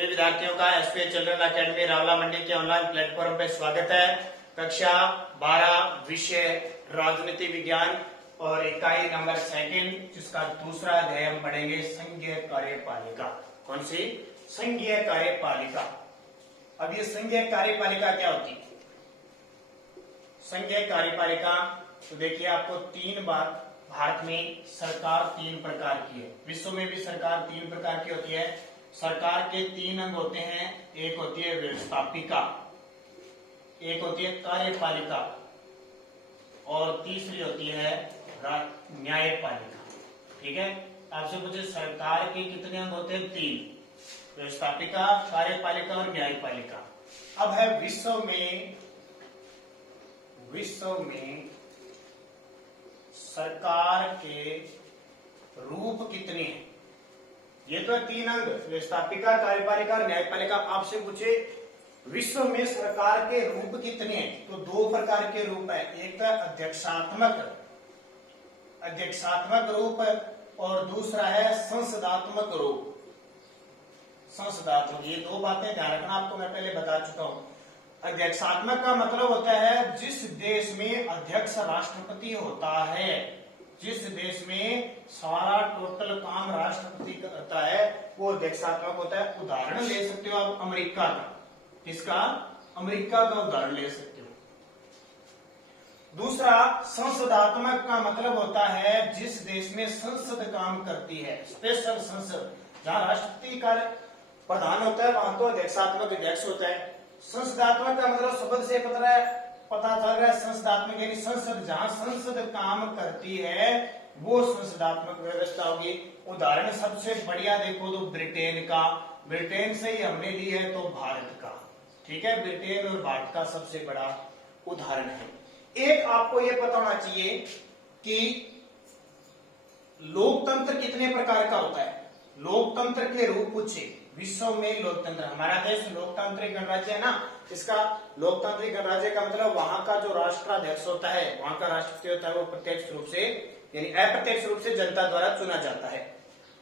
सभी विद्यार्थियों का एसपीए चिल्ड्रन अकेडमी रावला मंडी के ऑनलाइन प्लेटफॉर्म पर स्वागत है। कक्षा 12 विषय राजनीति विज्ञान और इकाई नंबर 2 जिसका दूसरा अध्याय हम पढ़ेंगे संघीय कार्यपालिका। कौन सी? संघीय कार्यपालिका। अब ये संघीय कार्यपालिका क्या होती है? संघीय कार्यपालिका तो देखिए आपको 3 बार भारत में सरकार 3 प्रकार की है, विश्व में भी सरकार 3 प्रकार की होती है। सरकार के 3 अंग होते हैं, एक होती है व्यवस्थापिका, एक होती है कार्यपालिका और तीसरी होती है न्यायपालिका। ठीक है, आपसे पूछे सरकार के कितने अंग होते हैं? 3, व्यवस्थापिका, कार्यपालिका और न्यायपालिका। अब है विश्व में सरकार के रूप कितने हैं? ये तो है 3 अंग, व्यवस्थापिका, कार्यपालिका और न्यायपालिका। आपसे पूछे विश्व में सरकार के रूप कितने हैं? तो 2 प्रकार के रूप है, एक तो अध्यक्षात्मक रूप और दूसरा है संसदात्मक रूप। संसदात्मक, ये 2 बातें ध्यान रखना, आपको मैं पहले बता चुका हूं। अध्यक्षात्मक का मतलब होता है जिस देश में अध्यक्ष राष्ट्रपति होता है, जिस देश में सारा टोटल काम राष्ट्रपति करता है वो अध्यक्षात्मक होता है। उदाहरण ले सकते हो आप अमेरिका का। किसका? अमेरिका का उदाहरण ले सकते हो। दूसरा संसदात्मक का मतलब होता है जिस देश में संसद काम करती है, स्पेशल संसद, जहां राष्ट्रपति का प्रधान होता है वहां तो अध्यक्षात्मक अध्यक्ष होता है। संसदात्मक का मतलब शब्द से पता चल रहा है संसदात्मक यानी संसद, जहां संसद काम करती है वो संसदात्मक व्यवस्था होगी। उदाहरण सबसे बढ़िया देखो तो ब्रिटेन का, ब्रिटेन से ही हमने ली है तो भारत का। ठीक है, ब्रिटेन और भारत का सबसे बड़ा उदाहरण है। एक आपको यह पता होना चाहिए कि लोकतंत्र कितने प्रकार का होता है। लोकतंत्र के रूप पूछे, विश्व में लोकतंत्र, हमारा देश लोकतांत्रिक गणराज्य है ना, इसका लोकतांत्रिक गणराज्य का मतलब वहां का जो राष्ट्राध्यक्ष होता है, वहां का राष्ट्रपति होता है, वो प्रत्यक्ष रूप से यानी अप्रत्यक्ष रूप से जनता द्वारा चुना जाता है।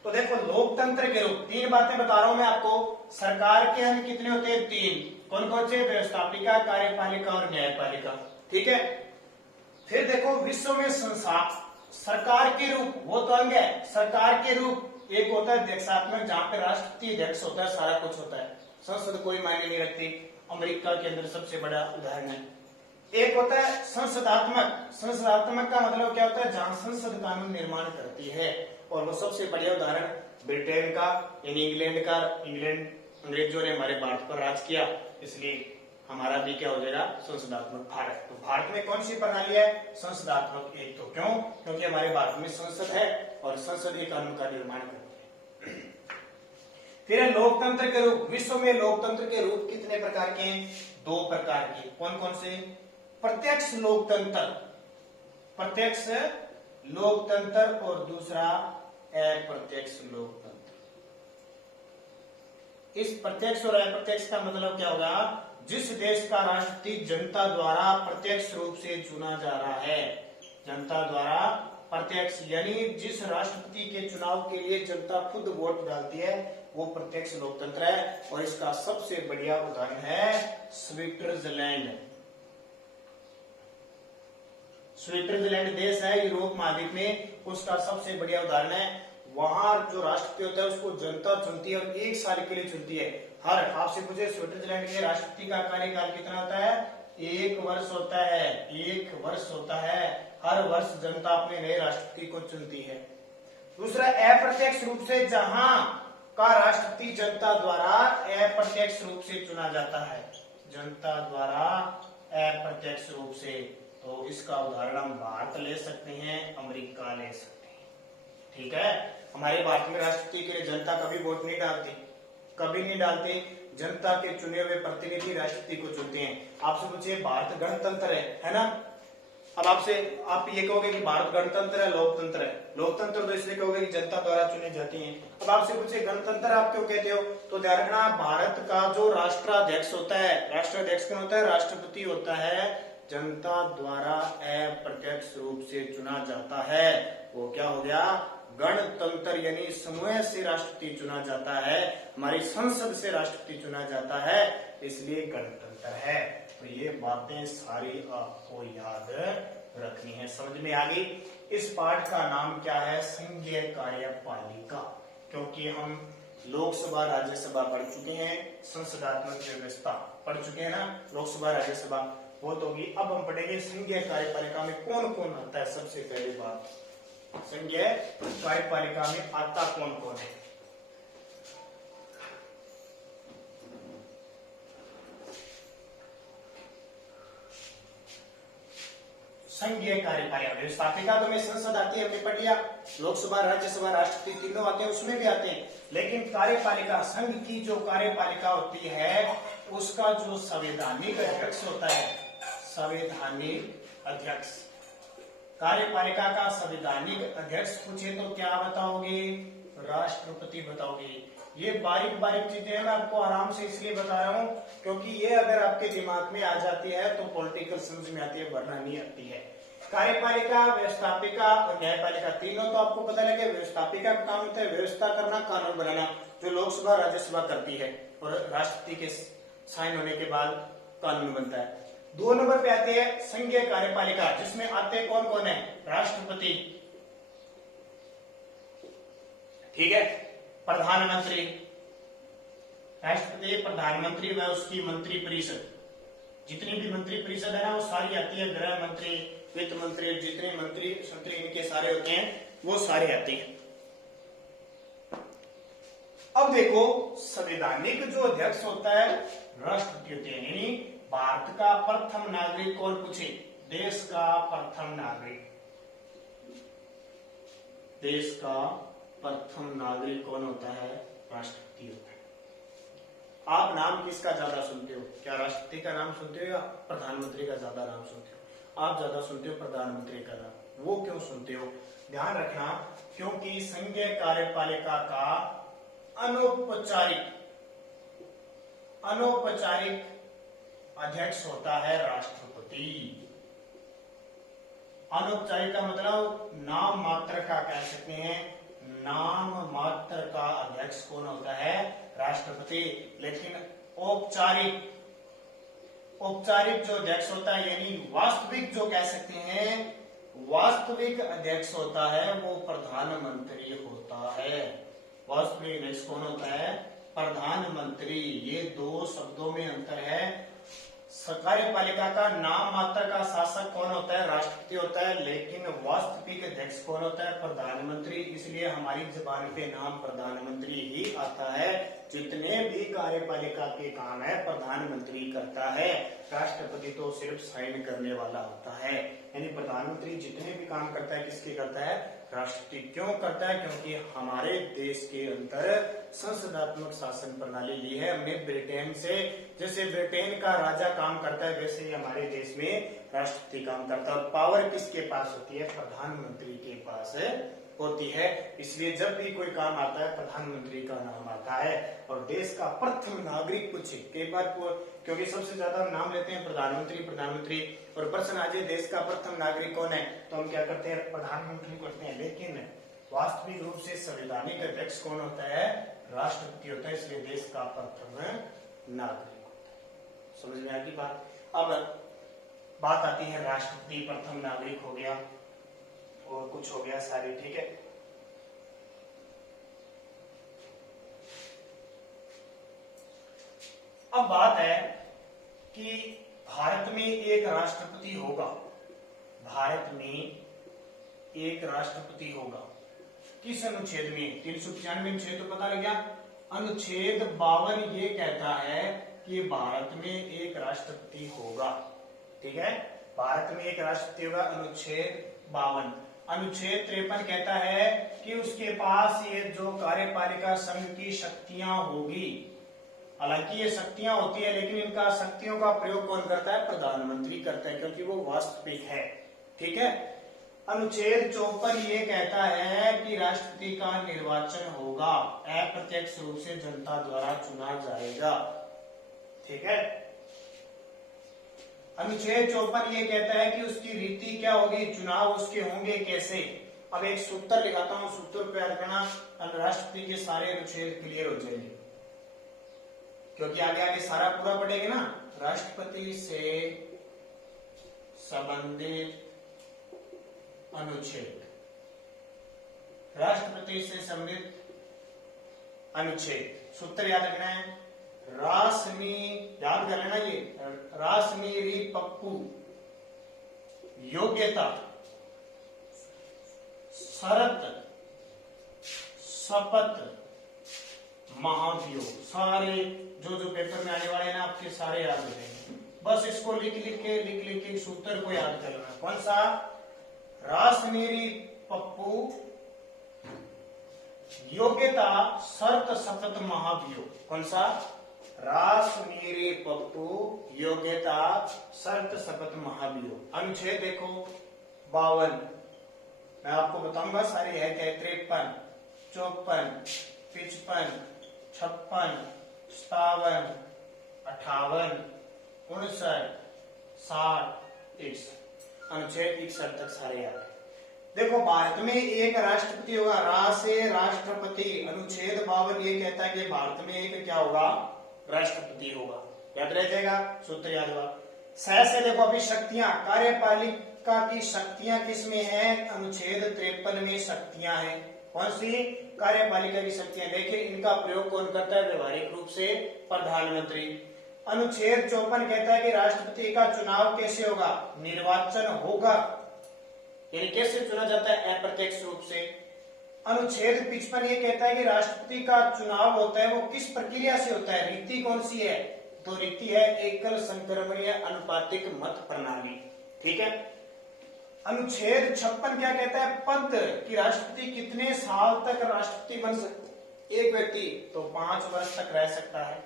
तो देखो लोकतंत्र के रूप 3 बातें बता रहा हूं मैं आपको। सरकार के अंग कितने होते हैं? 3। कौन कौन से? व्यवस्थापिका, कार्यपालिका और न्यायपालिका। ठीक है, फिर देखो विश्व में सरकार के रूप, वो तो अंग है। सरकार के रूप एक होता है अध्यक्षात्मक, जहां पे राष्ट्रपति अध्यक्ष होता है, सारा कुछ होता है, संसद कोई मायने नहीं रखती। अमेरिका के अंदर सबसे बड़ा उदाहरण है। एक होता है संसदात्मक। संसदात्मक का मतलब क्या होता है? जहां संसद कानून निर्माण करती है, और वो सबसे बढ़िया उदाहरण ब्रिटेन का यानी इंग्लैंड का। इंग्लैंड, अंग्रेजों ने हमारे भारत पर राज किया, इसलिए हमारा भी क्या हो जाएगा? संसदात्मक भारत। तो भारत में कौन सी प्रणाली है? संसदात्मक। एक तो क्यों? क्योंकि हमारे भारत में संसद है और संसद ही कानून का निर्माण करती है। फिर है लोकतंत्र के रूप। विश्व में लोकतंत्र के रूप कितने प्रकार के हैं? 2 प्रकार के। कौन कौन से? प्रत्यक्ष लोकतंत्र, प्रत्यक्ष लोकतंत्र और दूसरा अप्रत्यक्ष लोकतंत्र। इस प्रत्यक्ष और अप्रत्यक्ष का मतलब क्या होगा? जिस देश का राष्ट्रपति जनता द्वारा प्रत्यक्ष रूप से चुना जा रहा है, जनता द्वारा प्रत्यक्ष यानी जिस राष्ट्रपति के चुनाव के लिए जनता खुद वोट डालती है, वो प्रत्यक्ष लोकतंत्र है। और इसका सबसे बढ़िया उदाहरण है स्विट्जरलैंड। स्विट्जरलैंड देश है यूरोप महाद्वीप में, उसका सबसे बढ़िया उदाहरण है। वहां जो राष्ट्रपति होता है उसको जनता चुनती है और 1 साल के लिए चुनती है। हर आपसे पूछे स्विट्जरलैंड के राष्ट्रपति का कार्यकाल कितना होता है? 1 वर्ष होता है। 1 वर्ष होता है। हर वर्ष जनता अपने नए राष्ट्रपति को चुनती है। दूसरा अप्रत्यक्ष रूप से, जहां का राष्ट्रपति जनता द्वारा अप्रत्यक्ष रूप से चुना जाता है, जनता द्वारा अप्रत्यक्ष रूप से। तो इसका उदाहरण हम भारत ले सकते हैं, अमेरिका ले सकते हैं। ठीक है, हमारे भारत में राष्ट्रपति के लिए जनता कभी वोट नहीं डालती, कभी नहीं डालते। जनता के चुने हुए प्रतिनिधि राष्ट्रपति को चुनते हैं। आपसे पूछिए भारत गणतंत्र है ना? अब आप ये कहोगे कि भारत गणतंत्र है, लोकतंत्र है। लोकतंत्र तो इसलिए कहोगे कि जनता द्वारा चुनी जाती है। अब आपसे पूछे गणतंत्र आप क्यों कहते हो? तो ध्यान रखना, भारत का जो राष्ट्राध्यक्ष होता है, राष्ट्राध्यक्ष कौन होता है? राष्ट्रपति होता है, जनता द्वारा अप्रत्यक्ष रूप से चुना जाता है। वो क्या हो गया? गणतंत्र यानी समूह से राष्ट्रपति चुना जाता है, हमारी संसद से राष्ट्रपति चुना जाता है, इसलिए गणतंत्र है। तो ये बातें सारी आपको याद रखनी है। समझ में आ गई? इस पाठ का नाम क्या है? संघीय कार्यपालिका, क्योंकि हम लोकसभा राज्यसभा पढ़ चुके हैं, संसदात्मक व्यवस्था पढ़ चुके हैं ना, लोकसभा राज्यसभा वो तो होगी। अब हम पढ़ेंगे संघीय कार्यपालिका में कौन कौन आता है। सबसे पहली बात, संघीय कार्यपालिका में आता कौन कौन है? संघीय कार्यपालिका व्यवस्थापिका तो में संसद आती है, हमने पढ़ लिया। लोकसभा राज्यसभा राष्ट्रपति तीनों आते हैं, उसमें भी आते हैं। लेकिन कार्यपालिका, संघ की जो कार्यपालिका होती है उसका जो संवैधानिक अध्यक्ष होता है, संवैधानिक अध्यक्ष, कार्यपालिका का संवैधानिक अध्यक्ष पूछे तो क्या बताओगे? राष्ट्रपति बताओगे। ये बारीक बारीक चीजें मैं आपको आराम से इसलिए बता रहा हूं क्योंकि ये अगर आपके दिमाग में आ जाती है तो पॉलिटिकल समझ में आती है, वरना नहीं आती है। कार्यपालिका, व्यवस्थापिका और न्यायपालिका तीनों तो आपको पता लगे। व्यवस्थापिका का काम होता है व्यवस्था करना, कानून बनाना, जो लोकसभा राज्यसभा करती है, और राष्ट्रपति के साइन होने के बाद कानून बनता है। 2 नंबर पे आते हैं संघीय कार्यपालिका, जिसमें आते कौन कौन है? राष्ट्रपति, ठीक है, प्रधानमंत्री, राष्ट्रपति, प्रधानमंत्री व उसकी मंत्री परिषद, जितनी भी मंत्री परिषद है ना वो सारी आती है। गृह मंत्री, वित्त मंत्री, जितने मंत्री संतरी इनके सारे होते हैं वो सारे आते हैं। अब देखो, संवैधानिक जो अध्यक्ष होता है राष्ट्रपति होते हैं। यानी भारत का प्रथम नागरिक कौन पूछे? देश का प्रथम नागरिक, देश का प्रथम नागरिक कौन होता है? राष्ट्रपति होता है। आप नाम किसका ज्यादा सुनते हो? क्या राष्ट्रपति का नाम सुनते हो या प्रधानमंत्री का ज्यादा नाम सुनते हो? आप ज्यादा सुनते हो प्रधानमंत्री का नाम। वो क्यों सुनते हो? ध्यान रखना, क्योंकि संघीय कार्यपालिका का अनौपचारिक अध्यक्ष होता है राष्ट्रपति। अनौपचारिक का मतलब नाम मात्र का, कह सकते हैं नाम मात्र का अध्यक्ष कौन होता है? राष्ट्रपति। लेकिन औपचारिक जो अध्यक्ष होता है, यानी वास्तविक जो कह सकते हैं वास्तविक अध्यक्ष होता है, वो प्रधानमंत्री होता है। वास्तविक अध्यक्ष कौन होता है? प्रधानमंत्री। ये 2 शब्दों में अंतर है। कार्यपालिका का नाम मात्र का शासक कौन होता है? राष्ट्रपति होता है। लेकिन वास्तविक अध्यक्ष कौन होता है? प्रधानमंत्री। इसलिए हमारी जुबान पे नाम प्रधानमंत्री ही आता है। जितने भी कार्यपालिका के काम है प्रधानमंत्री करता है, राष्ट्रपति तो सिर्फ साइन करने वाला होता है। यानी प्रधानमंत्री जितने भी काम करता है किसके करता है? राष्ट्रपति। क्यों करता है? क्योंकि हमारे देश के अंदर संसदात्मक शासन प्रणाली ली है हमने ब्रिटेन से। जैसे ब्रिटेन का राजा काम करता है वैसे ही हमारे देश में राष्ट्रपति काम करता है। पावर किसके पास होती है? प्रधानमंत्री के पास होती है। इसलिए जब भी कोई काम आता है प्रधानमंत्री का नाम आता है। और देश का प्रथम नागरिक पूछे कई बार, क्योंकि सबसे ज्यादा नाम लेते हैं प्रधानमंत्री, और प्रश्न आ जाए देश का प्रथम नागरिक कौन है, तो हम क्या करते हैं? प्रधानमंत्री करते हैं। लेकिन वास्तविक रूप से संवैधानिक अध्यक्ष कौन होता है? राष्ट्रपति होता है। इसलिए देश का प्रथम नागरिक होता है। समझ में आ गई बात? अब बात आती है राष्ट्रपति, प्रथम नागरिक हो गया और कुछ हो गया सारी, ठीक है। अब बात है कि भारत में एक राष्ट्रपति होगा। भारत में एक राष्ट्रपति होगा किस अनुच्छेद में? 395 अनुच्छेद तो पता लग गया। अनुच्छेद 52 ये कहता है कि भारत में एक राष्ट्रपति होगा, ठीक है। भारत में एक राष्ट्रपति होगा, अनुच्छेद 52। अनुच्छेद 53 कहता है कि उसके पास ये जो कार्यपालिका संघ की शक्तियां होगी। हालांकि ये शक्तियां होती है लेकिन इनका शक्तियों का प्रयोग कौन करता है? प्रधानमंत्री करता है, क्योंकि वो वास्तविक है, ठीक है। अनुच्छेद 54 ये कहता है कि राष्ट्रपति का निर्वाचन होगा, अप्रत्यक्ष रूप से जनता द्वारा चुना जाएगा, ठीक है। अनुच्छेद 54 ये कहता है कि उसकी रीति क्या होगी? चुनाव उसके होंगे कैसे? अब एक सूत्र लिखाता हूं, सूत्र पे याद करना, राष्ट्रपति के सारे अनुच्छेद क्लियर हो जाएंगे, क्योंकि आगे आगे सारा पूरा पढ़ेंगे ना। राष्ट्रपति से संबंधित अनुच्छेद, राष्ट्रपति से संबंधित अनुच्छेद, सूत्र याद रखना है। रासनी, याद कर लेना ये, रासनीरी पप्पू, योग्यता, शरत, शपथ, महाभियोग, सारे जो पेपर में आने वाले हैं ना आपके सारे याद हो जाएंगे। बस इसको लिख लिख के सूत्र को याद कर लेना। कौन सा? रासनीरी पप्पू, योग्यता, शर्त, शपथ, महाभियोग। कौन सा? रासनीरी पप्पू, योग्यता, शर्त, शपथ, महाभियोग। अनुच्छेद देखो 52, मैं आपको बताऊंगा सारे है क्या। 53, 54, 55, 56, 57, 58, 59, 60, 61, अनुच्छेद 61 तक सारे याद है। देखो भारत में एक राष्ट्रपति होगा, रा से राष्ट्रपति। अनुच्छेद 52 ये कहता है कि भारत में एक क्या होगा? राष्ट्रपति होगा। याद रह जाएगा, सूत्र याद होगा। से देखो अभी शक्तियां, कार्यपालिका की शक्तियां किसमें है? अनुच्छेद 53 में शक्तियां हैं। कौन सी? कार्यपालिका की शक्तियां। देखिए इनका प्रयोग कौन करता है? व्यवहारिक रूप से प्रधानमंत्री। अनुच्छेद 54 कहता है कि राष्ट्रपति का चुनाव कैसे होगा? निर्वाचन होगा, यानी कैसे चुना जाता है? अप्रत्यक्ष रूप से। अनुच्छेद 55 ये कहता है कि राष्ट्रपति का चुनाव होता है वो किस प्रक्रिया से होता है? रीति कौन सी है? तो रीति है एकल संक्रमणीय अनुपातिक मत प्रणाली। ठीक है। अनुच्छेद 56 क्या कहता है? पद कि राष्ट्रपति कितने साल तक राष्ट्रपति बन सकता? एक व्यक्ति तो 5 वर्ष तक रह सकता है।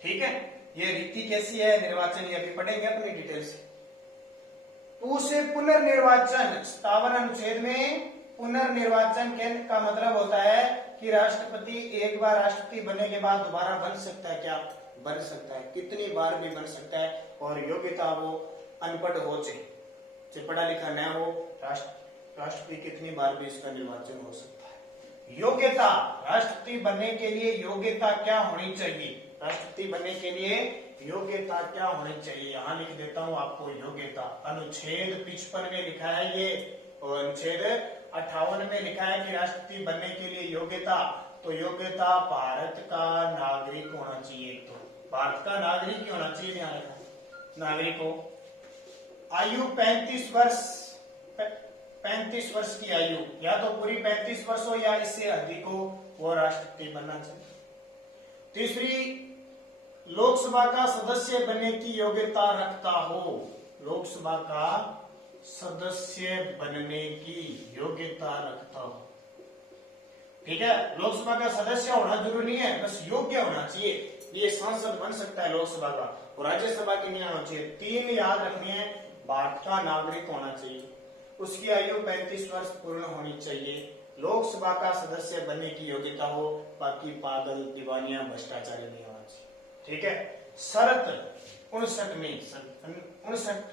ठीक है। ये रीति कैसी है? निर्वाचन, ये अभी पढ़ेंगे अपनी डिटेल से। से पुनर्निर्वाचन, 57 अनुच्छेद में पुनर्निर्वाचन का मतलब होता है कि राष्ट्रपति एक बार राष्ट्रपति बनने के बाद दोबारा बन सकता है। क्या बन सकता है? कितनी बार भी बन सकता है। और योग्यता वो अनपढ़ हो चाहे पढ़ा लिखा न हो, राष्ट्रपति कितनी बार भी इसका निर्वाचन हो सकता है। योग्यता, राष्ट्रपति बनने के लिए योग्यता क्या होनी चाहिए? राष्ट्रपति बनने के लिए योग्यता क्या होनी चाहिए? यहां लिख देता हूं आपको योग्यता। अनुच्छेद 55 में लिखा है ये, और अनुच्छेद 58 में लिखा है कि राष्ट्रपति बनने के लिए योग्यता, तो योग्यता भारत का नागरिक होना चाहिए। तो भारत का नागरिक ही होना चाहिए। ध्यान रखना, नागरिक हो। आयु 35 वर्ष, 35 वर्ष की आयु, या तो पूरी 35 वर्ष हो या इससे अधिक हो, वो राष्ट्रपति बनना चाहिए। तीसरी, लोकसभा का सदस्य बनने की योग्यता रखता हो। लोकसभा का सदस्य बनने की योग्यता रखता हो। ठीक है। लोकसभा का सदस्य होना जरूरी नहीं है, बस योग्य होना चाहिए। ये सांसद बन सकता है लोकसभा का, और राज्यसभा की नहीं होना चाहिए। 3 याद रखनी है, भारत का नागरिक होना चाहिए, उसकी आयु 35 वर्ष पूर्ण होनी चाहिए, लोकसभा का सदस्य बनने की योग्यता हो, बाकी पागल, दीवानिया, भ्रष्टाचारी नहीं होना चाहिए। ठीक है। शर्त 59 में, 59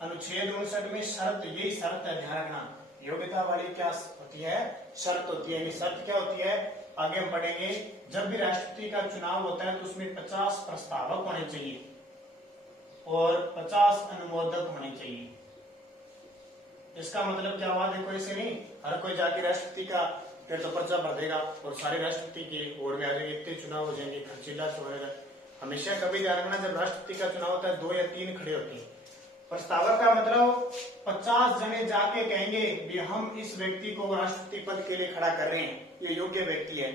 अनुच्छेद 59 में शर्त, यही शर्त है, ध्यान रखना। योग्यता वाली क्या होती है? शर्त होती है। शर्त क्या होती है? आगे हम पढ़ेंगे। जब भी राष्ट्रपति का चुनाव होता है तो उसमें 50 प्रस्तावक होने चाहिए और 50 अनुमोदक होने चाहिए। इसका मतलब क्या हुआ? देखो ऐसे नहीं हर कोई जाके राष्ट्रपति का फिर तो पर्चा भर देगा और सारे राष्ट्रपति के वोट में आ जाएंगे, इतने चुनाव हो जाएंगे, खर्चीला होगा। हमेशा कभी ध्यान रखना, जब राष्ट्रपति का चुनाव होता है 2 या 3 खड़े होते हैं। प्रस्तावक का मतलब 50 जने जाके कहेंगे भी हम इस व्यक्ति को राष्ट्रपति पद के लिए खड़ा कर रहे हैं, ये योग्य व्यक्ति है।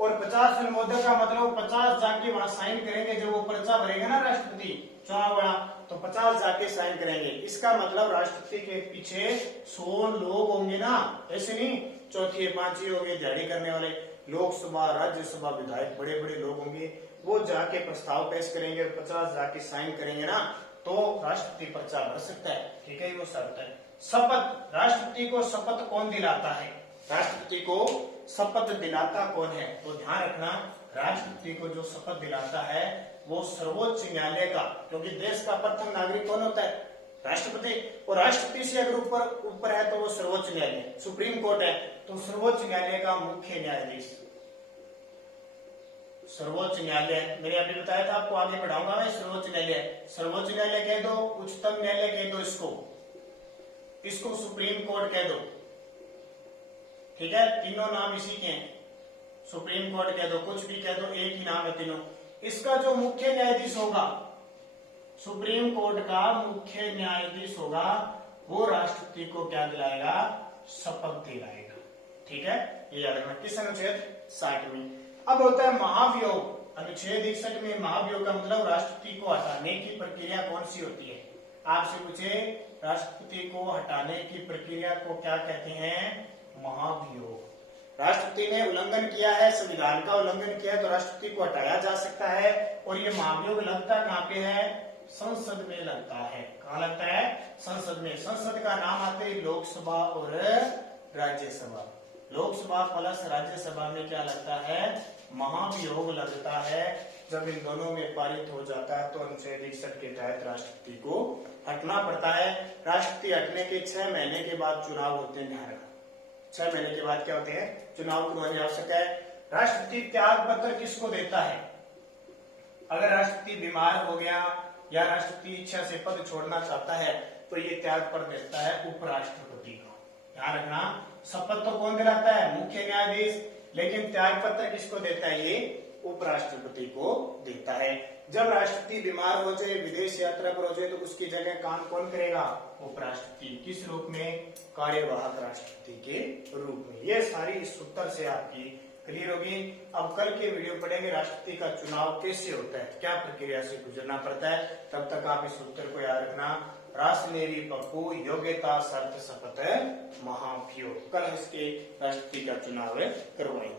और 50 अनुमोदक का मतलब 50 जाके वहां साइन करेंगे। जब वो पर्चा भरेगा ना राष्ट्रपति चुनाव वाला, तो 50 जाके साइन करेंगे। इसका मतलब राष्ट्रपति के पीछे 100 लोग होंगे ना, ऐसे नहीं 4थी 5वीं होंगे दिहाड़ी करने वाले। लोकसभा, राज्यसभा विधायक बड़े बड़े लोग होंगे, वो जाके प्रस्ताव पेश करेंगे, 50 जाके साइन करेंगे ना, तो राष्ट्रपति पर्चा भर सकता है। ठीक है, वो शर्त है। शपथ, राष्ट्रपति को शपथ कौन दिलाता है? राष्ट्रपति को शपथ दिलाता कौन है? तो ध्यान रखना, राष्ट्रपति को जो शपथ दिलाता है वो सर्वोच्च न्यायालय का, क्योंकि देश का प्रथम नागरिक कौन होता है? राष्ट्रपति। और राष्ट्रपति से अगर ऊपर है तो वो सर्वोच्च न्यायालय, सुप्रीम कोर्ट है तो सर्वोच्च न्यायालय का मुख्य न्यायाधीश। सर्वोच्च न्यायालय मैंने अभी बताया था आपको, आगे बढ़ाऊंगा मैं। सर्वोच्च न्यायालय, सर्वोच्च न्यायालय कह दो, उच्चतम न्यायालय कह दो, इसको सुप्रीम कोर्ट कह दो। ठीक है, तीनों नाम इसी के हैं। सुप्रीम कोर्ट कह दो, कुछ भी कह दो, एक ही नाम है तीनों। इसका जो मुख्य न्यायाधीश होगा, सुप्रीम कोर्ट का मुख्य न्यायाधीश होगा, वो राष्ट्रपति को क्या दिलाएगा? शपथ दिलाएगा। ठीक है, ये याद रखना। किस अनुच्छेद 60 में। अब होता है महाभियोग। अनुच्छेद 61 में महाभियोग का मतलब राष्ट्रपति को हटाने की प्रक्रिया कौन सी होती है? आपसे पूछे, राष्ट्रपति को हटाने की प्रक्रिया को क्या कहते हैं? महाभियोग। राष्ट्रपति ने उल्लंघन किया है, संविधान का उल्लंघन किया है, तो राष्ट्रपति को हटाया जा सकता है। और ये महाभियोग लगता कहाँ पे है? संसद में लगता है। कहाँ लगता है? संसद में। संसद का नाम आते हैं लोकसभा और राज्यसभा। लोकसभा प्लस राज्यसभा में क्या लगता है? महाभियोग लगता है। जब इन दोनों में पारित हो जाता है तो अनुच्छेद 61 के तहत राष्ट्रपति को हटना पड़ता है। राष्ट्रपति हटने के 6 महीने के बाद चुनाव होते हैं। ध्यान रखना, 6 महीने के बाद क्या होते हैं? चुनाव करवाने आवश्यक है। राष्ट्रपति त्याग पत्र किसको देता है? अगर राष्ट्रपति बीमार हो गया या राष्ट्रपति इच्छा से पद छोड़ना चाहता है तो ये त्याग पत्र देता है उपराष्ट्रपति का। ध्यान रखना, शपथ तो कौन दिलाता है? मुख्य न्यायाधीश। लेकिन त्याग पत्र किसको देता है? ये उपराष्ट्रपति को देता है। जब राष्ट्रपति बीमार हो जाए, विदेश यात्रा पर हो जाए, तो उसकी जगह काम कौन करेगा? उपराष्ट्रपति। किस रूप में? कार्यवाहक राष्ट्रपति के रूप में। ये सारी इस उत्तर से आपकी क्लियर होगी। अब कल के वीडियो पढ़ेंगे राष्ट्रपति का चुनाव कैसे होता है, क्या प्रक्रिया से गुजरना पड़ता है। तब तक आप इस उत्तर को याद रखना। रासनेरी पप्पू योग्यता शर्त शपथ महाभियोग। कल इसके राष्ट्रपति का चुनाव करवाएंगे।